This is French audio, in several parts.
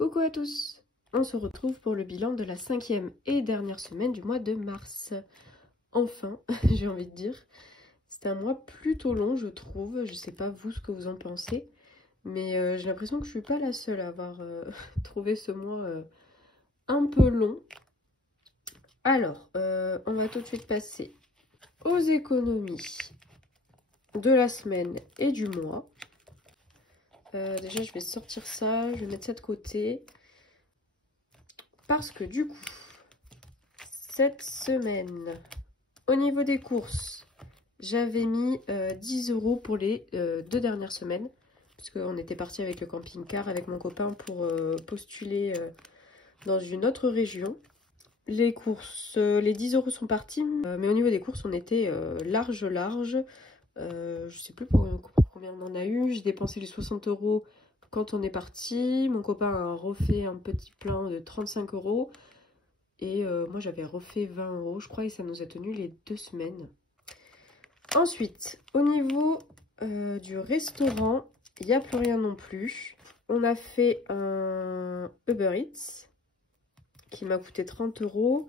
Coucou à tous! On se retrouve pour le bilan de la 5e et dernière semaine du mois de mars. Enfin, j'ai envie de dire. C'était un mois plutôt long, je trouve. Je sais pas vous ce que vous en pensez, mais j'ai l'impression que je suis pas la seule à avoir trouvé ce mois un peu long. Alors, on va tout de suite passer aux économies de la semaine et du mois. Déjà, je vais sortir ça, je vais mettre ça de côté. Parce que du coup, cette semaine, au niveau des courses, j'avais mis 10 € pour les 2 dernières semaines. Puisqu'on était parti avec le camping-car, avec mon copain, pour postuler dans une autre région. Les courses, les 10 € sont partis, mais au niveau des courses, on était large. Je sais plus pour combien on en a eu. J'ai dépensé les 60 € quand on est parti. Mon copain a refait un petit plein de 35 €. Et moi j'avais refait 20 € je crois, et ça nous a tenu les 2 semaines. Ensuite, au niveau du restaurant, il n'y a plus rien non plus. On a fait un Uber Eats qui m'a coûté 30 €.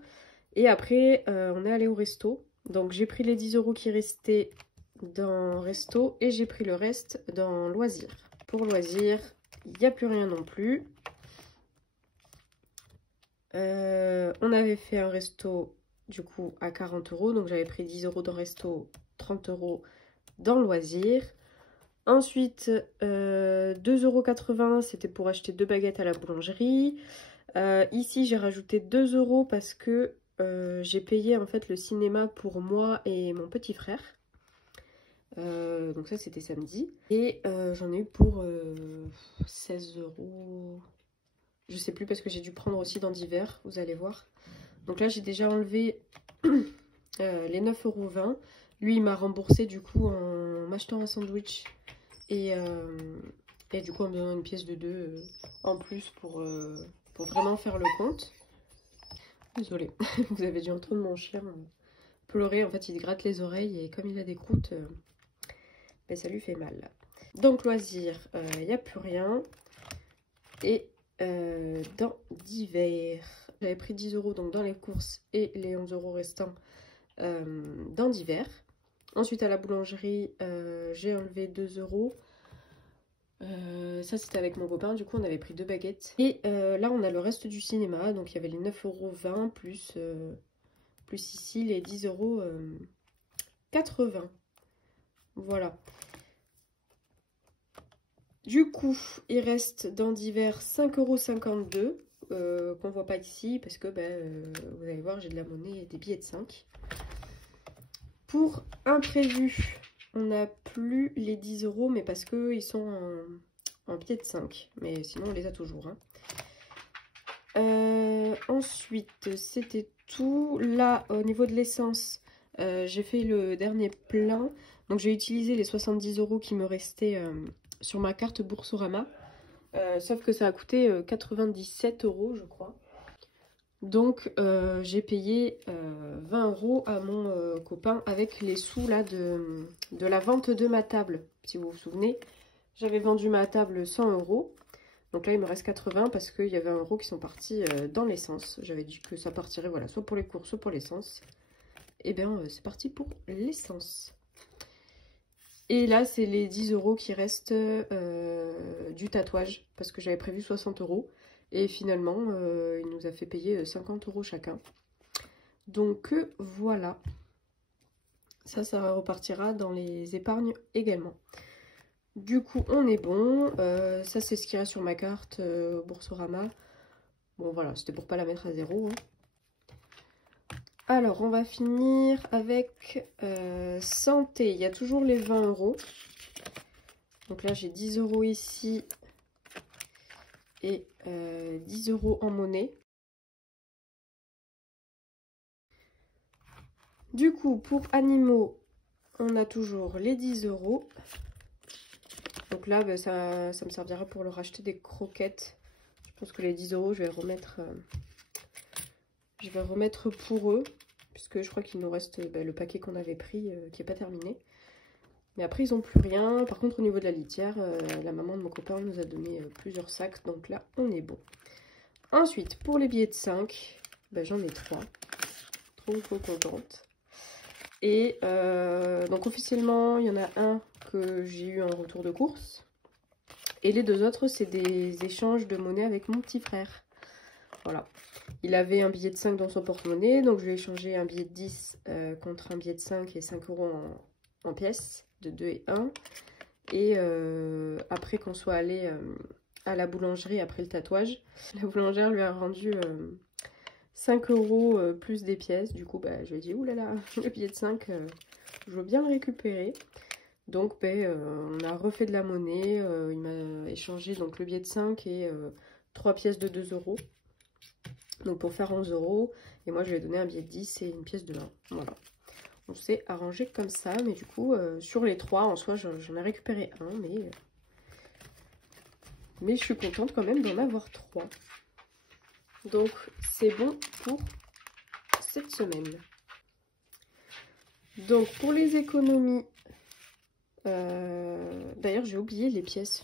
Et après, on est allé au resto. Donc j'ai pris les 10 € qui restaient dans resto et j'ai pris le reste dans loisirs. Pour loisirs, il n'y a plus rien non plus. On avait fait un resto du coup à 40 €. Donc j'avais pris 10 € dans resto, 30 € dans loisirs. Ensuite, 2,80 € c'était pour acheter 2 baguettes à la boulangerie. Ici j'ai rajouté 2 € parce que j'ai payé en fait le cinéma pour moi et mon petit frère. Donc ça c'était samedi. Et j'en ai eu pour 16 €. Je sais plus parce que j'ai dû prendre aussi dans divers, vous allez voir. Donc là j'ai déjà enlevé les 9,20 €. Lui il m'a remboursé du coup en m'achetant un sandwich. Et du coup en me donnant une pièce de 2 en plus pour vraiment faire le compte. Désolée, vous avez dû entendre mon chien pleurer. En fait il gratte les oreilles et comme il a des croûtes, ben, ça lui fait mal. Donc loisirs, il n'y a plus rien. Et dans divers, j'avais pris 10 € donc dans les courses et les 11 € restants dans divers. Ensuite à la boulangerie, j'ai enlevé 2 €. Ça c'était avec mon copain, du coup on avait pris 2 baguettes. Et là on a le reste du cinéma, donc il y avait les 9,20 € plus ici les 10,80 €. Voilà. Du coup, il reste dans divers 5,52 € qu'on voit pas ici parce que vous allez voir, j'ai de la monnaie et des billets de 5. Pour imprévu, on n'a plus les 10 € mais parce qu'ils sont en billets de 5. Mais sinon, on les a toujours. Hein. Ensuite, c'était tout. Là, au niveau de l'essence, j'ai fait le dernier plein. Donc, j'ai utilisé les 70 € qui me restaient sur ma carte Boursorama. Sauf que ça a coûté 97 € je crois. Donc j'ai payé 20 € à mon copain avec les sous là de la vente de ma table. Si vous vous souvenez, j'avais vendu ma table 100 €. Donc là il me reste 80 parce qu'il y avait 1 € qui sont partis dans l'essence. J'avais dit que ça partirait voilà, soit pour les courses, soit pour l'essence. Et bien c'est parti pour l'essence. Et là, c'est les 10 € qui restent du tatouage, parce que j'avais prévu 60 €. Et finalement, il nous a fait payer 50 € chacun. Donc voilà. Ça repartira dans les épargnes également. Du coup, on est bon. Ça, c'est ce qui reste sur ma carte Boursorama. Bon, voilà, c'était pour pas la mettre à 0. Hein. Alors, on va finir avec santé. Il y a toujours les 20 €. Donc là, j'ai 10 € ici et 10 € en monnaie. Du coup, pour animaux, on a toujours les 10 €. Donc là, ça me servira pour leur acheter des croquettes. Je pense que les 10 € je vais remettre pour eux. Puisque je crois qu'il nous reste le paquet qu'on avait pris qui n'est pas terminé. Mais après, ils n'ont plus rien. Par contre, au niveau de la litière, la maman de mon copain nous a donné plusieurs sacs. Donc là, on est bon. Ensuite, pour les billets de 5, ben, j'en ai 3. Trop contente. Et donc officiellement, il y en a un que j'ai eu en retour de course. Et les 2 autres, c'est des échanges de monnaie avec mon petit frère. Voilà. Il avait un billet de 5 dans son porte-monnaie. Donc je lui ai échangé un billet de 10 contre un billet de 5 et 5 € en pièces de 2 et 1. Et après qu'on soit allé à la boulangerie après le tatouage, la boulangère lui a rendu 5 € plus des pièces. Du coup, bah, je lui ai dit, oulala, le billet de 5, je veux bien le récupérer. Donc, on a refait de la monnaie. Il m'a échangé donc, le billet de 5 et 3 pièces de 2 €. Donc, pour faire 11 €. Et moi, je lui ai donné un billet de 10 et une pièce de 1. Voilà. On s'est arrangé comme ça. Mais du coup, sur les 3, en soi, j'en ai récupéré un. Mais je suis contente quand même d'en avoir 3. Donc, c'est bon pour cette semaine. Donc, pour les économies... D'ailleurs, j'ai oublié les pièces.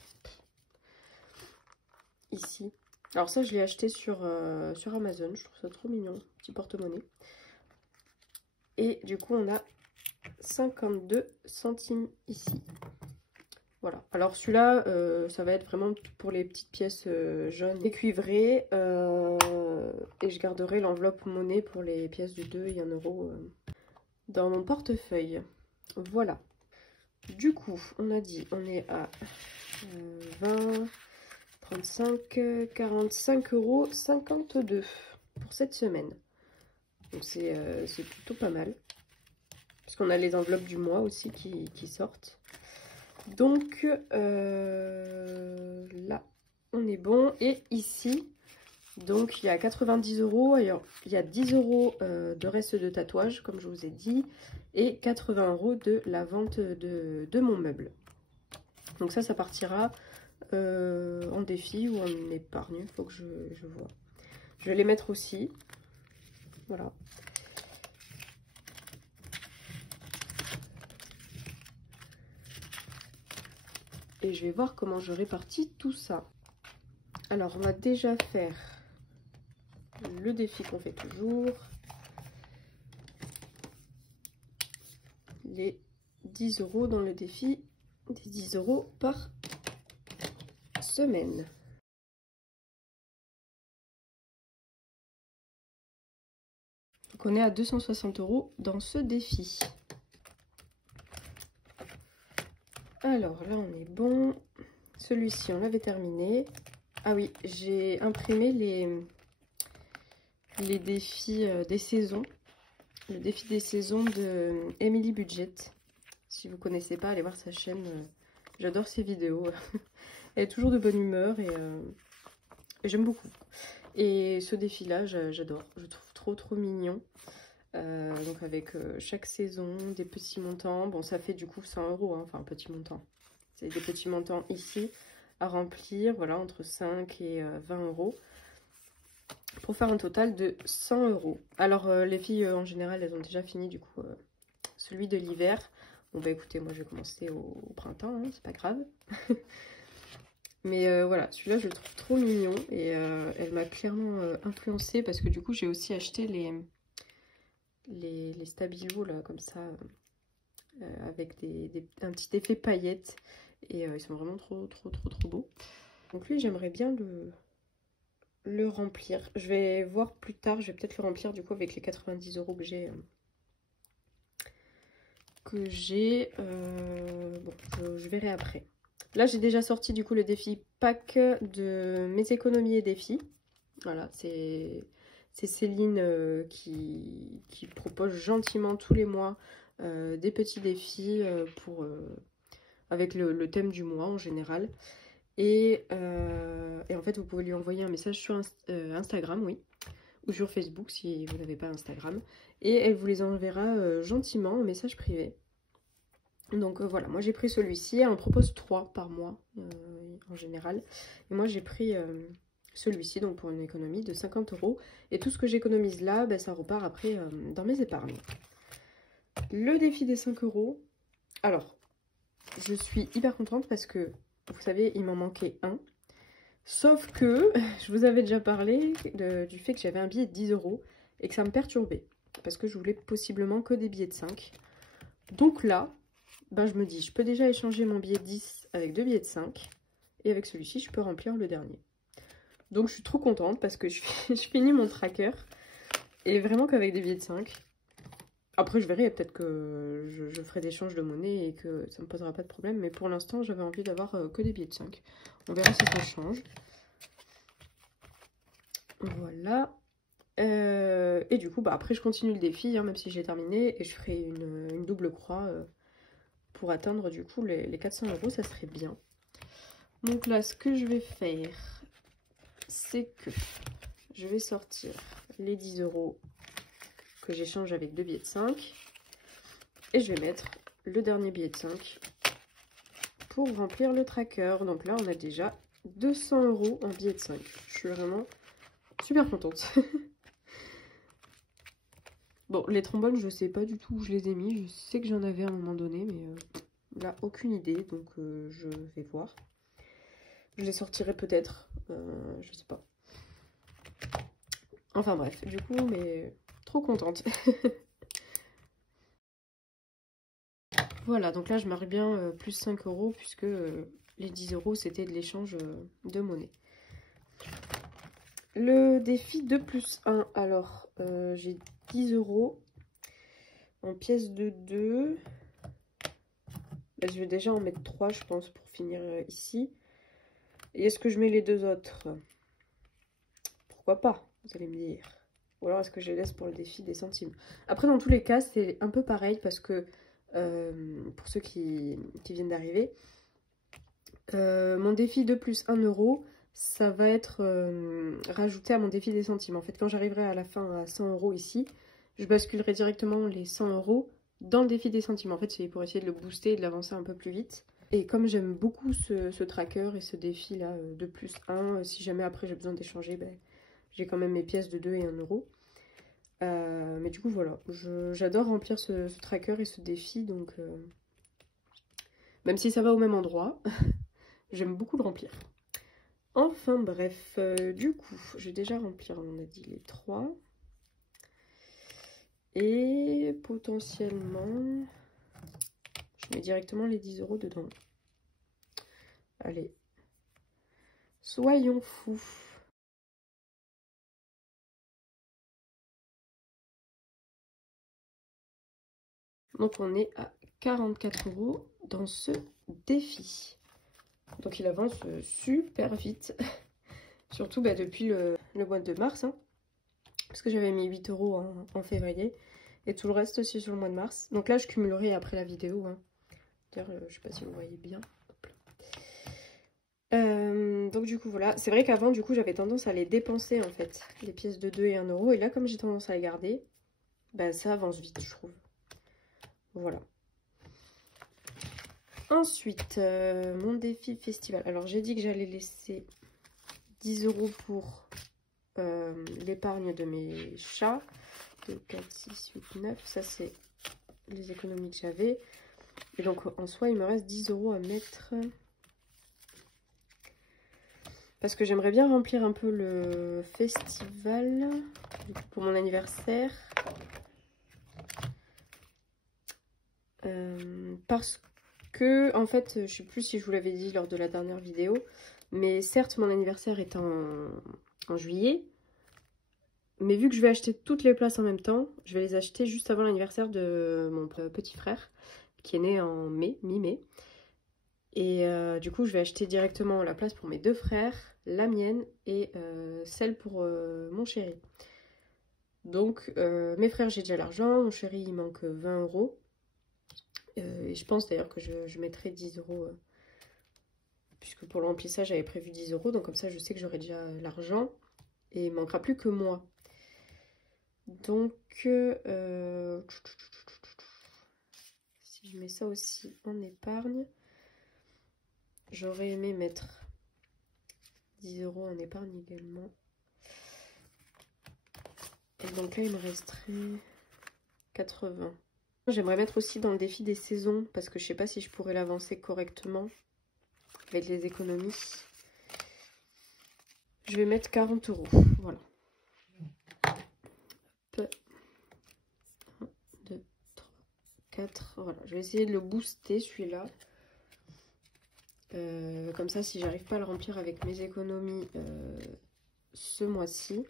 Ici. Alors ça, je l'ai acheté sur Amazon. Je trouve ça trop mignon. Petit porte-monnaie. Et du coup, on a 52 centimes ici. Voilà. Alors celui-là, ça va être vraiment pour les petites pièces jaunes et cuivrées. Et je garderai l'enveloppe monnaie pour les pièces de 2 et 1 € dans mon portefeuille. Voilà. Du coup, on a dit, on est à 20, 35, 45,52 € pour cette semaine. Donc c'est plutôt pas mal. Parce qu'on a les enveloppes du mois aussi qui sortent. Donc là, on est bon. Et ici, donc il y a 90 €. Alors, il y a 10 € de reste de tatouage, comme je vous ai dit. Et 80 € de la vente de mon meuble. Donc ça partira en défi ou en épargne. Il faut que je vois. Je vais les mettre aussi. Voilà. Et je vais voir comment je répartis tout ça. Alors, on va déjà faire le défi qu'on fait toujours. Les 10 € dans le défi. Des 10 € par semaine. Donc, on est à 260 € dans ce défi. Alors là, on est bon. Celui-ci, on l'avait terminé. Ah oui, j'ai imprimé les défis des saisons. Le défi des saisons de Emily Budget. Si vous ne connaissez pas, allez voir sa chaîne. J'adore ses vidéos. Elle est toujours de bonne humeur et j'aime beaucoup. Et ce défi-là, j'adore. Je trouve trop mignon. Donc avec chaque saison, des petits montants. Bon, ça fait du coup 100 €, hein, enfin petit montant. C'est des petits montants ici à remplir, voilà, entre 5 et 20 € pour faire un total de 100 €. Alors les filles en général, elles ont déjà fini du coup celui de l'hiver. Bon bah écoutez, moi je vais commencer au printemps, hein, c'est pas grave. Mais voilà, celui-là je le trouve trop mignon et elle m'a clairement influencée parce que du coup j'ai aussi acheté les stabilos là comme ça avec un petit effet paillettes et ils sont vraiment trop beaux. Donc lui j'aimerais bien le remplir. Je vais voir plus tard, je vais peut-être le remplir du coup avec les 90 € que j'ai. Bon, je verrai après. Là j'ai déjà sorti du coup le défi pack de mes économies et défis. Voilà, c'est Céline qui propose gentiment tous les mois des petits défis avec le thème du mois en général. Et en fait, vous pouvez lui envoyer un message sur Instagram, oui, ou sur Facebook si vous n'avez pas Instagram. Et elle vous les enverra gentiment en message privé. Donc voilà, moi j'ai pris celui-ci. Elle en propose 3 par mois en général. Et moi j'ai pris celui-ci, donc pour une économie de 50 €. Et tout ce que j'économise là, ben, ça repart après dans mes épargnes. Le défi des 5 €. Alors, je suis hyper contente parce que, vous savez, il m'en manquait un. Sauf que, je vous avais déjà parlé du fait que j'avais un billet de 10 € et que ça me perturbait. Parce que je voulais possiblement que des billets de 5. Donc là, ben je me dis, je peux déjà échanger mon billet de 10 avec 2 billets de 5. Et avec celui-ci, je peux remplir le dernier. Donc je suis trop contente parce que je finis mon tracker. Et vraiment qu'avec des billets de 5. Après, je verrai, peut-être que je ferai des changes de monnaie et que ça me posera pas de problème. Mais pour l'instant, j'avais envie d'avoir que des billets de 5. On verra si ça change. Voilà. Et du coup, bah, après, je continue le défi, hein, même si j'ai terminé. Et je ferai une double croix pour atteindre, du coup, les 400 €. Ça serait bien. Donc là, ce que je vais faire, c'est que je vais sortir les 10 € que j'échange avec 2 billets de 5. Et je vais mettre le dernier billet de 5 pour remplir le tracker. Donc là, on a déjà 200 € en billets de 5. Je suis vraiment super contente. Bon, les trombones, je sais pas du tout où je les ai mis. Je sais que j'en avais à un moment donné, mais là, aucune idée. Donc, je vais voir. Je les sortirai peut-être. Je sais pas. Enfin bref, du coup, mais trop contente. Voilà, donc là, je marque bien plus 5 € puisque les 10 € c'était de l'échange de monnaie. Le défi 2+1. Alors, j'ai 10 € en pièces de 2. Bah, je vais déjà en mettre 3, je pense, pour finir ici. Et est-ce que je mets les deux autres? Pourquoi pas, vous allez me dire. Ou alors est-ce que je les laisse pour le défi des centimes? Après, dans tous les cas, c'est un peu pareil parce que, pour ceux qui viennent d'arriver, mon défi 2+1 €, ça va être rajouté à mon défi des centimes. En fait, quand j'arriverai à la fin à 100 € ici, je basculerai directement les 100 € dans le défi des centimes. En fait, c'est pour essayer de le booster et de l'avancer un peu plus vite. Et comme j'aime beaucoup ce tracker et ce défi-là, 2+1, si jamais après j'ai besoin d'échanger, ben, j'ai quand même mes pièces de 2 et 1 €. Mais du coup, voilà, j'adore remplir ce tracker et ce défi, donc même si ça va au même endroit, j'aime beaucoup le remplir. Enfin bref, du coup, je vais déjà remplir, on a dit les 3. Et potentiellement, je mets directement les 10 € dedans. Allez, soyons fous. Donc on est à 44 € dans ce défi. Donc il avance super vite. Surtout bah, depuis le mois de mars. Hein, parce que j'avais mis 8 € en février. Et tout le reste aussi sur le mois de mars. Donc là je cumulerai après la vidéo. Hein. D'ailleurs je sais pas si vous voyez bien. Donc du coup voilà. C'est vrai qu'avant du coup j'avais tendance à les dépenser en fait. Les pièces de 2 et 1 €. Et là comme j'ai tendance à les garder. Bah ça avance vite je trouve. Voilà. Ensuite, mon défi festival. Alors, j'ai dit que j'allais laisser 10 € pour l'épargne de mes chats. 2, 4, 6, 8, 9. Ça, c'est les économies que j'avais. Et donc, en soi, il me reste 10 € à mettre. Parce que j'aimerais bien remplir un peu le festival pour mon anniversaire. Parce que, en fait, je sais plus si je vous l'avais dit lors de la dernière vidéo, mais certes, mon anniversaire est en juillet, mais vu que je vais acheter toutes les places en même temps, je vais les acheter juste avant l'anniversaire de mon petit frère, qui est né en mai, mi-mai. Et du coup, je vais acheter directement la place pour mes 2 frères, la mienne et celle pour mon chéri. Donc, mes frères, j'ai déjà l'argent, mon chéri, il manque 20 €. Et je pense d'ailleurs que je mettrai 10 €, puisque pour le remplissage, j'avais prévu 10 €. Donc comme ça, je sais que j'aurai déjà l'argent. Et il ne manquera plus que moi. Donc, si je mets ça aussi en épargne, j'aurais aimé mettre 10 € en épargne également. Et donc là, il me resterait 80. J'aimerais mettre aussi dans le défi des saisons parce que je sais pas si je pourrais l'avancer correctement avec les économies. Je vais mettre 40 €. Voilà. 1, 2, 3, 4. Voilà. Je vais essayer de le booster celui-là. Comme ça, si j'arrive pas à le remplir avec mes économies ce mois-ci,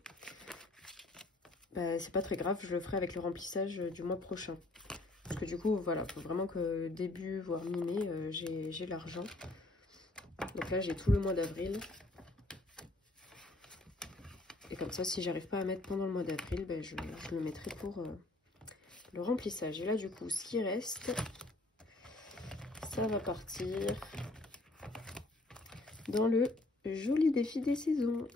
bah, c'est pas très grave, je le ferai avec le remplissage du mois prochain. Parce que du coup, voilà, il faut vraiment que début, voire mi-mai, j'ai l'argent. Donc là, j'ai tout le mois d'avril. Et comme ça, si j'arrive pas à mettre pendant le mois d'avril, ben, je le mettrai pour le remplissage. Et là, du coup, ce qui reste, ça va partir dans le joli défi des saisons.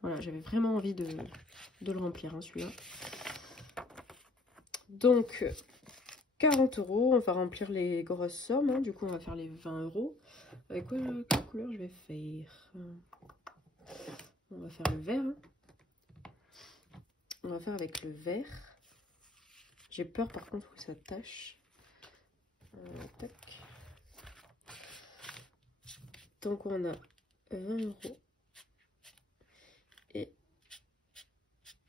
Voilà, j'avais vraiment envie de le remplir, hein, celui-là. Donc, 40 €, on va remplir les grosses sommes. Hein. Du coup, on va faire les 20 €. Avec quelle couleur je vais faire? On va faire le vert. Hein. On va faire avec le vert. J'ai peur par contre que ça tâche. Tac. Donc on a 20 € et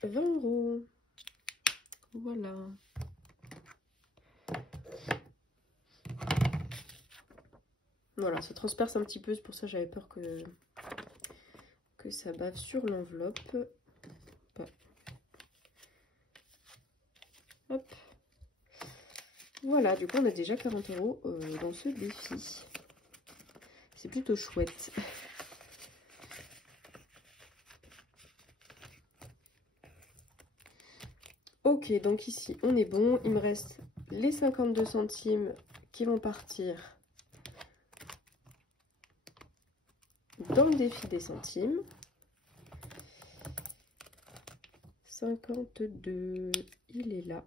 20 €. Voilà. Voilà, ça transperce un petit peu, c'est pour ça que j'avais peur que ça bave sur l'enveloppe. Hop. Voilà, du coup on a déjà 40 € dans ce défi. C'est plutôt chouette. Ok, donc ici on est bon. Il me reste les 52 centimes qui vont partir dans le défi des centimes. 52, il est là.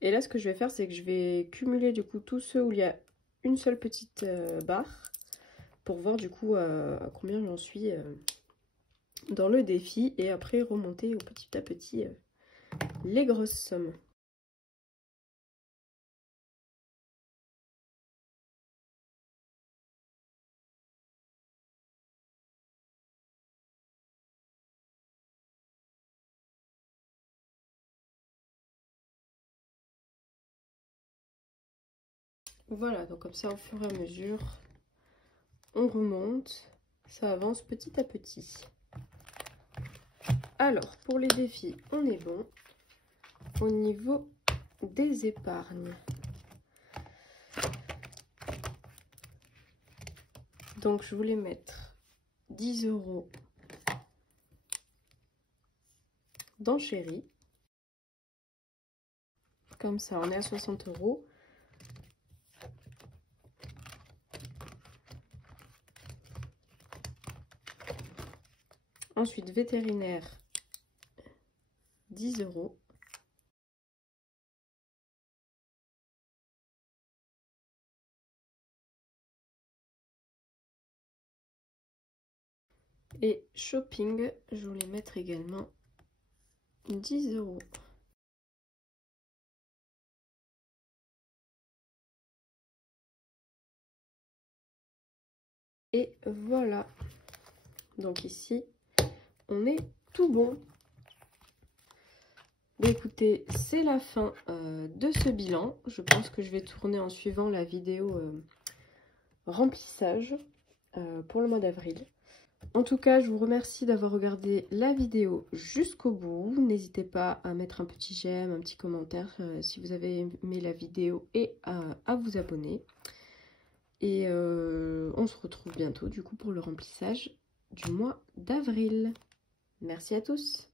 Et là, ce que je vais faire, c'est que je vais cumuler du coup tous ceux où il y a une seule petite barre pour voir du coup à combien j'en suis dans le défi et après remonter au petit à petit les grosses sommes. Voilà, donc comme ça au fur et à mesure, on remonte, ça avance petit à petit. Alors, pour les défis, on est bon. Au niveau des épargnes, donc je voulais mettre 10 € dans Chéri. Comme ça, on est à 60 €. Ensuite, vétérinaire, 10 €. Et shopping, je voulais mettre également 10 €. Et voilà. Donc ici, on est tout bon. Bah, écoutez, c'est la fin de ce bilan. Je pense que je vais tourner en suivant la vidéo remplissage pour le mois d'avril. En tout cas, je vous remercie d'avoir regardé la vidéo jusqu'au bout. N'hésitez pas à mettre un petit j'aime, un petit commentaire si vous avez aimé la vidéo et à vous abonner. Et on se retrouve bientôt du coup pour le remplissage du mois d'avril. Merci à tous.